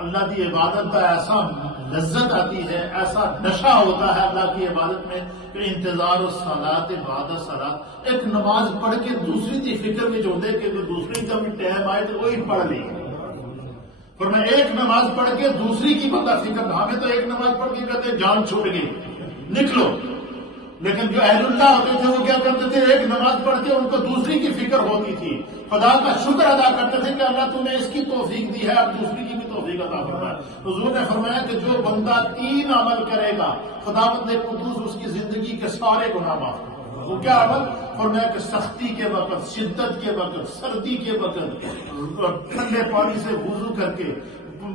اللہ کی عبادت کا ایسا لذت آتی ہے، ایسا نشہ ہوتا ہے اللہ کی عبادت میں کہ انتظار الصلاۃ بعد الصلاۃ، ایک نماز پڑھ کے دوسری کی فکر میں جو ہوتے کہ دوسری کا بھی ٹائم آئے تو وہی پڑھ لی، پر میں ایک نماز پڑھ کے دوسری کی بندہ فکر، ہمیں تو ایک نماز پڑھ کے کہتے جان چھوڑ گئی نکلو، لیکن جو اہل اللہ ہوتے تھے وہ کیا کرتے تھے، ایک نماز پڑھ کے ان کو دوسری کی فکر ہوتی تھی، خدا کا شکر ادا کرتے تھے کہ اللہ تم نے اس کی توفیق دی ہے، اب دوسری کی بھی توفیق عطا فرمایا۔ حضور نے فرمایا کہ جو بندہ 3 عمل کرے گا خداوند قدوس اس کی زندگی کے سارے گناہ معاف کرے گا۔ وہ کیا عمل؟ فرمایا کہ سختی کے وقت، شدت کے وقت، سردی کے وقت ٹھنڈے پانی سے وضو کر کے،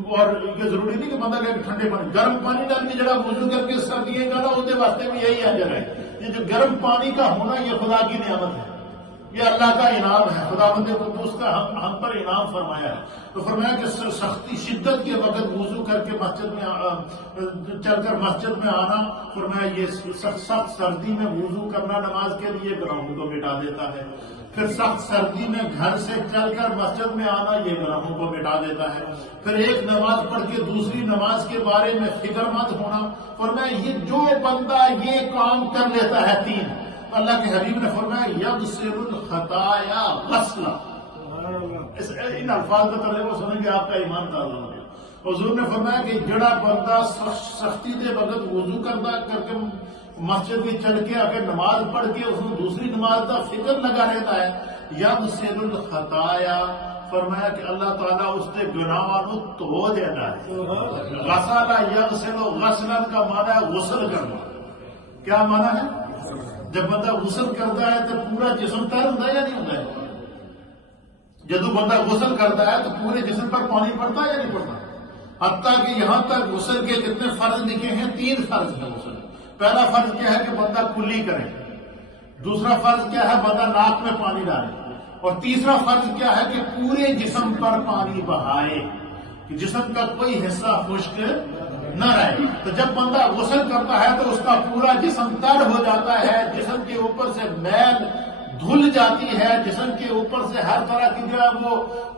اور یہ ضروری نہیں کہ بندہ کہ ٹھنڈے پانی، گرم پانی ڈال کے جڑا وضو کر کے سردیے گا نا اس کے واسطے بھی یہی اجر ہے۔ یہ جو گرم پانی کا ہونا یہ خدا کی نعمت ہے، یہ اللہ کا انعام ہے، خداوند قدوس کا ہم پر انعام فرمایا ہے۔ تو فرمایا کہ سختی شدت کے وقت وضو کر کے مسجد میں چل کر مسجد میں آنا، فرمایا یہ سخت سردی میں وضو کرنا نماز کے لیے گناہوں کو مٹا دیتا ہے۔ پھر سخت سردی میں گھر سے چل کر مسجد میں آنا یہ گناہوں کو مٹا دیتا ہے۔ پھر ایک نماز پڑھ کے دوسری نماز کے بارے میں فکر مند ہونا، فرمایا یہ جو بندہ یہ کام کر لیتا ہے 3، اللہ کے حبیب نے فرمایا یغسل الخطایا غسلا، ان الفاظ کا ترجمہ سنیں گے آپ کا ایمان تازہ ہو گیا۔ حضور نے فرمایا کہ جڑا بندہ سختی دے وقت وضو کر کے مسجد میں چل کے اگر نماز پڑھ کے اس میں دوسری نماز کا فکر لگا رہتا ہے، یغسل الخطایا، فرمایا کہ اللہ تعالیٰ اس کے گناہوں کو دھو دیتا ہے۔ غسل یغسل، غسل کا معنی ہے غسل کرنا۔ کیا معنی ہے؟ جب بندہ غسل کرتا ہے تو پورا جسم تر ہوتا ہے یا نہیں ہوتا ہے؟ جب بندہ غسل کرتا ہے تو پورے جسم پر پانی پڑتا ہے یا نہیں پڑتا؟ حتیٰ کہ یہاں تک غسل کے کتنے فرض لکھے ہیں؟ 3 فرض ہیں غسل۔ پہلا فرض کیا ہے کہ بندہ کلی کرے، دوسرا فرض کیا ہے بندہ ناک میں پانی ڈالے، اور تیسرا فرض کیا ہے کہ پورے جسم پر پانی بہائے، کہ جسم کا کوئی حصہ خشک نہ رہے۔ تو جب بندہ غسل کرتا ہے تو اس کا پورا جسم تر ہو جاتا ہے، جسم کے اوپر سے میل دھل جاتی ہے، جسم کے اوپر سے ہر طرح کی جو ہے وہ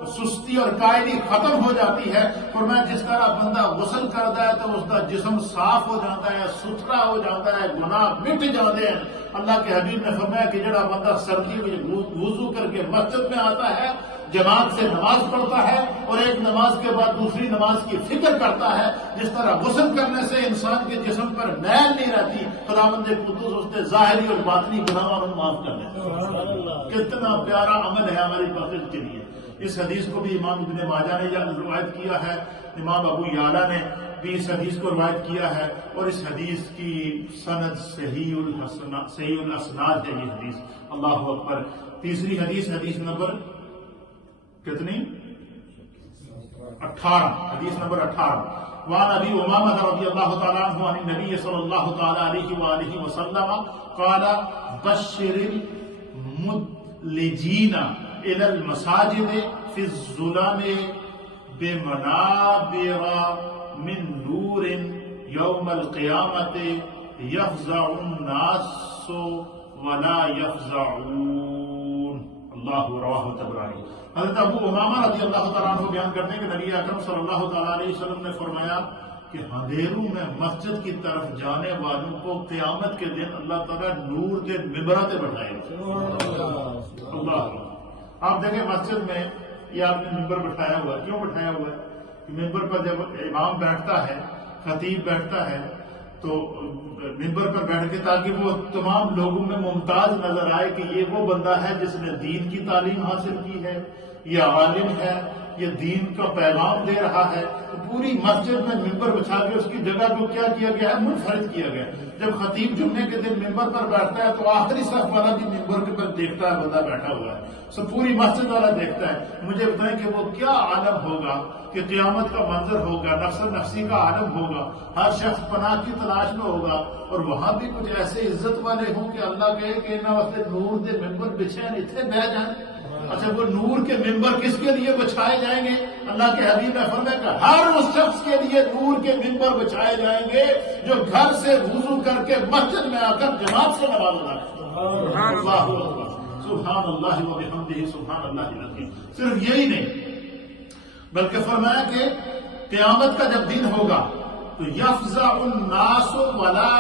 سستی اور کائلی ختم ہو جاتی ہے۔ فرمایا جس طرح بندہ غسل کرتا ہے تو اس کا جسم صاف ہو جاتا ہے، ستھرا ہو جاتا ہے، گناہ مٹ جاتے ہیں۔ اللہ کے حبیب نے فرمایا کہ جڑا بندہ سردی میں وضو کر کے مسجد میں آتا ہے، جماعت سے نماز پڑھتا ہے اور ایک نماز کے بعد دوسری نماز کی فکر کرتا ہے، جس طرح غسل کرنے سے انسان کے جسم پر میل نہیں رہتی، خداوند قدوس اس کے ظاہری اور باطنی گناہوں کو معاف کر دیتا ہے۔ کتنا پیارا عمل ہے ہماری بخشش کے لیے۔ اس حدیث کو بھی امام ابن ماجہ نے روایت کیا ہے، امام ابو یعلا نے بھی اس حدیث کو روایت کیا ہے، اور اس حدیث کی سند صحیح الاسناد ہے یہ حدیث۔ اللہ اکبر۔ تیسری حدیث، حدیث نمبر کتنی؟ 18، حدیث نمبر 18۔ وعن ابی امامہ رضی اللہ تعالیٰ عنہ عن النبی صلی اللہ تعالیٰ علیہ وآلہ وسلم قال بشر المدلجین الى المساجد فی الظلم بمنابر من نور یوم القیامت یفزع الناس ولا یفزعون۔ اللہ رواہ تبرانی۔ حضرت ابو امامہ رضی اللہ تعالیٰ عنہ بیان کرتے ہیں کہ نبی اکرم صلی اللہ تعالیٰ علیہ وسلم نے فرمایا کہ اندھیروں میں مسجد کی طرف جانے والوں کو قیامت کے دن اللہ تعالیٰ نور کے ممبرات بٹھائے گا۔ اللہ، آپ دیکھیں مسجد میں یہ آپ نے ممبر بٹھایا ہوا ہے، کیوں بٹھایا ہوا ہے؟ کہ ممبر پر جب امام بیٹھتا ہے، خطیب بیٹھتا ہے، تو ممبر پر بیٹھ کے تاکہ وہ تمام لوگوں میں ممتاز نظر آئے کہ یہ وہ بندہ ہے جس نے دین کی تعلیم حاصل کی ہے، یہ عالم ہے، یہ دین کا پیغام دے رہا ہے۔ تو پوری مسجد میں ممبر بچھا کے اس کی جگہ کو کیا کیا گیا ہے؟ منفرد کیا گیا۔ جب خطیب جمعے کے دن ممبر پر بیٹھتا ہے تو آخری صف والا بھی ممبر کے پر دیکھتا ہے بندہ بیٹھا ہوا ہے، سب پوری مسجد والا دیکھتا ہے۔ مجھے بتائیں کہ وہ کیا عالم ہوگا، کہ قیامت کا منظر ہوگا، نفس نفسی کا عالم ہوگا، ہر شخص پناہ کی تلاش میں ہوگا، اور وہاں بھی کچھ ایسے عزت والے ہوں کہ اللہ کہے کہ انہاں واسطے نور دے ممبر بچھے ہیں، اتنے بہ جائیں۔ اچھا، وہ نور کے ممبر کس کے لیے بچھائے جائیں گے؟ اللہ کے حبیب نے فرمایا کہ ہر اس شخص کے لیے نور کے ممبر بچھائے جائیں گے جو گھر سے وضو کر کے مسجد میں آ کر جماعت سے نماز ادا کرے۔ سبحان اللہ و بحمدہ سبحان اللہ العظیم۔ صرف یہی نہیں بلکہ فرمایا کہ قیامت کا جب دن ہوگا تو یفزع الناس ولا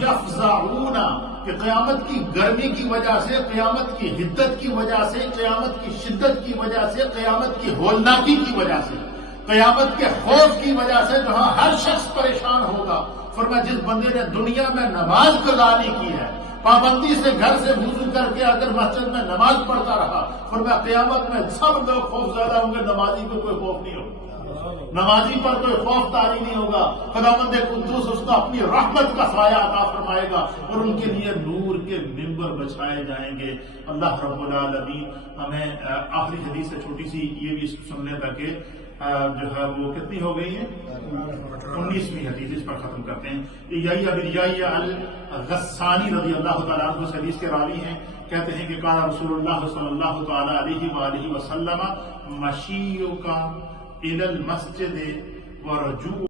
یفزعون، کہ قیامت کی گرمی کی وجہ سے، قیامت کی حدت کی وجہ سے، قیامت کی شدت کی وجہ سے، قیامت کی ہولناکی کی وجہ سے، قیامت کے خوف کی وجہ سے جہاں ہر شخص پریشان ہوگا، فرمایا جس بندے نے دنیا میں نماز قضا نہیں کی ہے، پابندی سے گھر سے وضو کر کے اگر مسجد میں نماز پڑھتا رہا، فرمایا قیامت میں سب لوگ خوف زیادہ ہوں گے، نمازی کو کوئی خوف نہیں ہوگا، نمازی پر کوئی خوف طاری نہیں ہوگا، خداوند قدوس اس کو اپنی رحمت کا سایہ عطا فرمائے گا اور ان کے لیے نور کے ممبر بچھائے جائیں گے۔ اللہ رب العالمین ہمیں آخری حدیث سے چھوٹی سی یہ بھی سننے تاکہ جو ہے وہ کتنی ہو گئی ہے، 19ویں حدیث، اس پر ختم کرتے ہیں۔ یحییٰ بن یحییٰ الغسانی رضی اللہ تعالیٰ عنہ اس حدیث کے راوی ہیں، کہتے ہیں کہ قال رسول اللہ صلی اللہ تعالیٰ علیہ وآلہ وسلم مشیُّک الی المسجد ورجوع